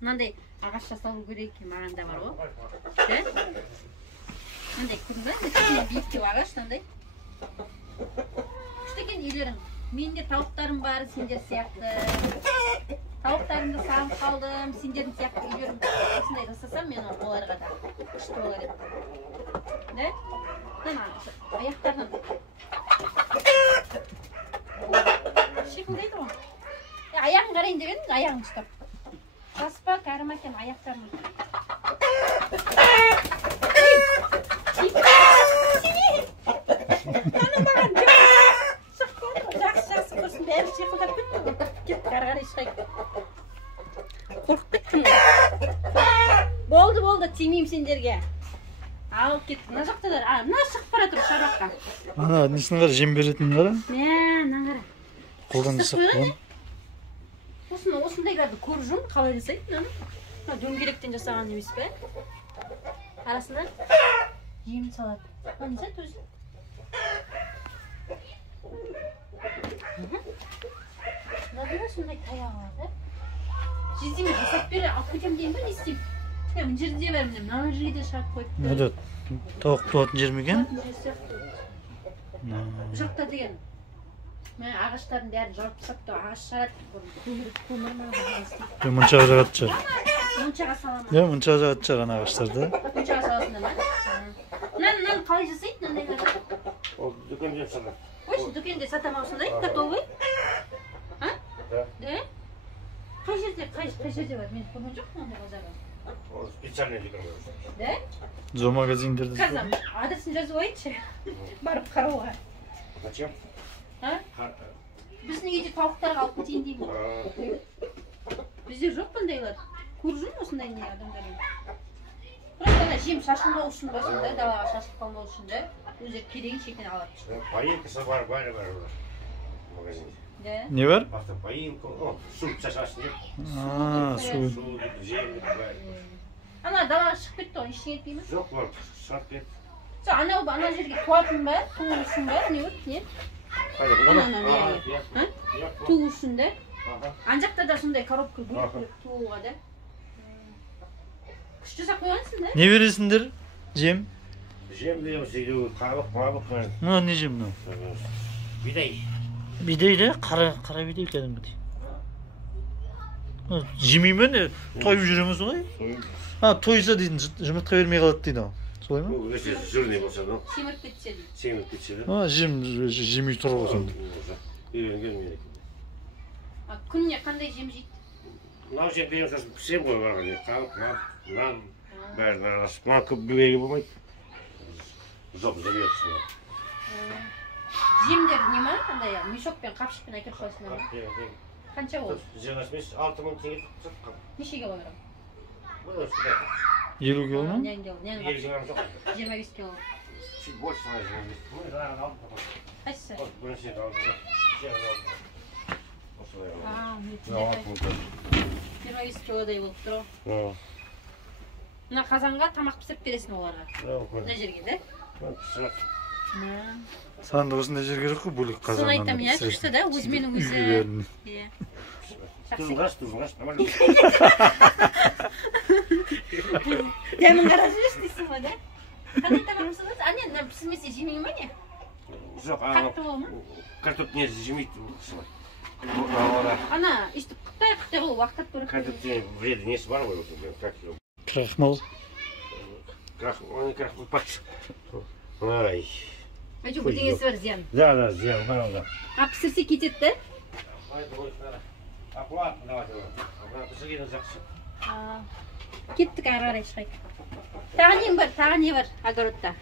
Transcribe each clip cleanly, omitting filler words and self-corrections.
Мынандай ағаш жасалу керек, маған да бар ғой. Мынандай көрдің бе? Биіктеу ағаш мынандай. Күшті екен үйлерің. Менің де тауықтарым бар, сендер сияқты. Тауықтарымды сағынып қалдым, сендердің сияқты үйлерім осындай жасасам, мен оларға да күшті болар еді. Да? Мына аяқтарынан шиқылдайды ғой. Аяғын қарайын деп едім, аяғын ұстап. Жаспа, кәрім әкем, аяқтарым. Танымаған деп. Жақсы көрсін, бәрі шиқылдап кетті. Кетті, қарғарай шығайық. Қорқып кеттім. Болды, тимеймін сендерге. Алып кетті. Мына жақтадар. Мына шығып бара тұр шаруаққа. Ана, несін қара, жем беретін қара? Мына қара. Қолдан жасап қойған. Осындайларды көріп жүрмін, қалай жасайды мынаны? Дөңгелектен жасаған емес пе? Арасына жем салады. Мына жасайды өзі. Мына сондай таяғы бар, да? Жездеме жасап бері, алып кетем дейін ба, не істеймін? Мына жерде бар, мына жерге де шығарып қойып. Өте тауық туатын жер ме екен? Бұл жақта деген ағаштардың бәрін жарып тастап та ағаш шығарады. Көмір ма? Мұншаға жағатын шығар. Мұншаға саламын. Мұншаға жағатын шығар ана ағаштарды. Мұншаға саласында ма? Мынаны қалай жасайды? Мынандайларды? Ол дүкенде сатады. Ойшы, дүкенде сата ма осындай? Готовый? Да. Қай жерде бар? Мен көрген жоқпын ондай базарға. Ол специальный дүкен бар. Да? Зоомагазиндерде. Қазір адресін жазып алайыншы. Барып қарауға. Зачем? Біздің үйде тауықтарға алып кетейін деймін. Бізде жоқ бұндайлар. Көріп жүрмін осындай не адамдардың. Просто ана жем шашылмау үшін ба сондай, далаға шашылып қалмау үшін да өздері керегін шетінен алады. Поилкасы бар, бәрі бар магазинде. Не бар? Автопоилка, су шашасын деп. Су. Жем бәрі. Ана далаға шығып кетті ғой, ештеңе етпей ме? Жоқ, бар, шығып кетті. Ана жерге туатын ба, туу үшін ба, не өт, не? Туу үшін да? Ана жақта да сондай коробка бөліп тууға да. Күш жасап қойғансың да? Не бересіңдер? Жем? Жем дейміз, қабық. Не жем мынау? Бидай. Бидай да? Қара бидай кәдімгідей. Жемей ме не? Тойып жүреміз ғой? Тойса дейтін жұмыртқа бермей қалады дейді ғой. Солай ма? Ол өте жүріне болса да. Семіріп кетсе дейді. Семіріп кетсе да. Жемей тұр ғой сонда. Үйренген мен. Күніне қандай жем жейді? Мынау жем берем сосын пісем ғой барған. Қабық, нан, бәрін араласып. Мына көп білегі болмайды. Жоқ, жіберіпсің. Жемдер не ма? Мешокпен, қапшықпен әкеп қойсың ба? Қанша ол? 25-6 мың теңге тұтып. Нешеге қойырым? 50 кило ма? 25 кило. Чуть больше, наверное. Қайсысы? Бірінші алдым. 25 килодай болып тұр. Мына қазанға тамақ пісіріп бересің оларға. Мына жерге, да? Саған да осындай жер керек қой, бөлек қазаннан. Соны айтам, я күшті да, өзіменің өзі. Тұзғаш, нормально. Дәмін қарап жүресің дейсің ба, да? Қандай тамақ пісіресің? Мына пісірмесе жемей ма не? Жоқ, қатты бол ма? картоп не жемейді. Ана, өйстіп қытай болып уақыт көріп. Картоптен вреды несі бар ғой? Крахмал. Крахмал пакс. Ай. Әйтеу бірдеңесі бар зиян. Да, зиян бар онда. Пісірсе кетеді, да? Аккуратно давайте. Пісіргені жақсы. Кеттік ары қарай шығайық. Тағы не бар огородта?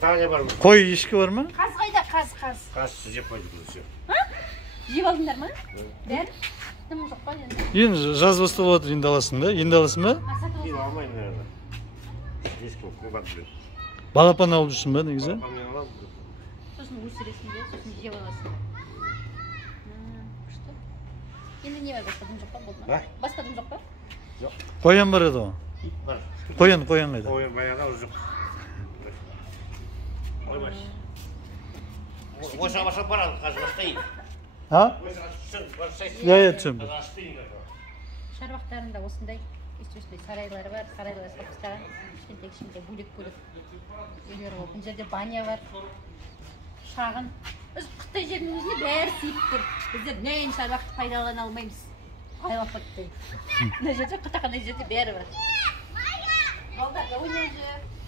Тағы не бар? Қой ешкі бар ма? Қаз қайда? Қаз. Қаз жеп қойдық все. Жеп алдыңдар ма? Бәрі? Тым жоқ па енді? Енді жаз басталып жатыр, енді аласың ба? Енді аласың ба? Енді алмаймын, наверное. Ешкім, көбат жүреді. Балапан алып жүрсің ба негізі? Балапанмен аламын. Сосын өсіресің бе? Сосын жеп аласың. Күшті. Енді не бар? Басқа дым жоқ па? Басқа дым жоқ па? Жоқ. Қоян бар еді ғой? Бар. Қоян қайда? Қоян баяғыда уже жоқ. Осы баша барады, қазір бастайын. Иә, түсем. Шаруақтарында осындай Осындай сарайлар бар, сарайлар салып тастаған. Кішкентай бөлек үйлер бар. Бұл жерде баня бар. Шағын. Біз Қытай жерінің өзіне бәрі сыйып тұр. Біздер нәйін шаруақты пайдалана алмаймыз. Айлап бітті. Мына жерде, қытақандай жерде бәрі бар. Балдар да ойнап жүр.